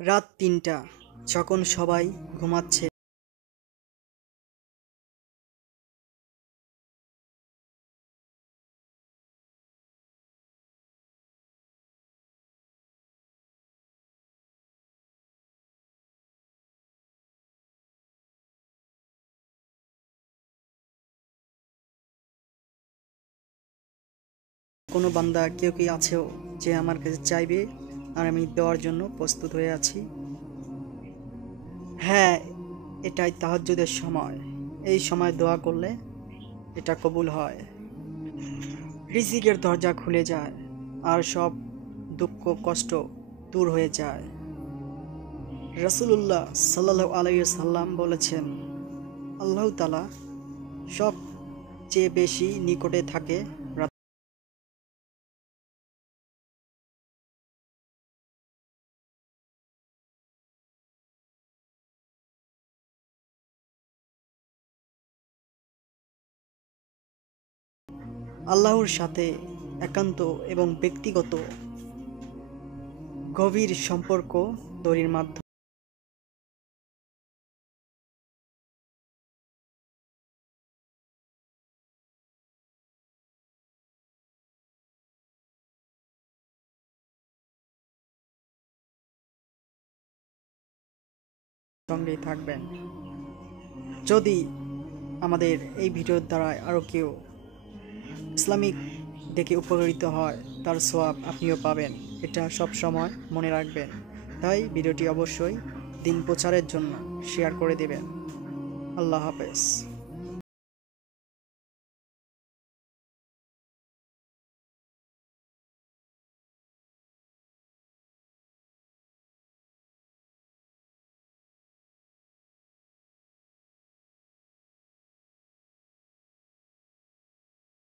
রাত ৩টা, যখন সবাই ঘুমাচ্ছে। কোনো বান্দা কেউ কি আছেও যে আমার কাছে চাইবে, আর আমি দেওয়ার জন্য প্রস্তুত হয়ে আছি। হ্যাঁ, এটাই তাহাজ্জুদের সময়। এই সময় দোয়া করলে এটা কবুল হয়। রিজিকের দরজা খুলে যায়, আর সব দুঃখ কষ্ট দূর হয়ে যায়। রাসূলুল্লাহ সাল্লাল্লাহু আলাইহি সাল্লাম বলেছেন, আল্লাহ তাআলা সবচেয়ে বেশি নিকটে থাকে আল্লাহর সাথে একান্ত এবং ব্যক্তিগত গভীর সম্পর্ক তৈরির মাধ্যমে। সঙ্গেই থাকবেন। যদি আমাদের এই ভিডিওর দ্বারা আরও কেউ ইসলামিক দেখে উপকৃত হয়, তার সওয়াব আপনিও পাবেন, এটা সব সময় মনে রাখবেন। তাই ভিডিওটি অবশ্যই দিন প্রচারের জন্য শেয়ার করে দেবেন। আল্লাহ হাফেজ।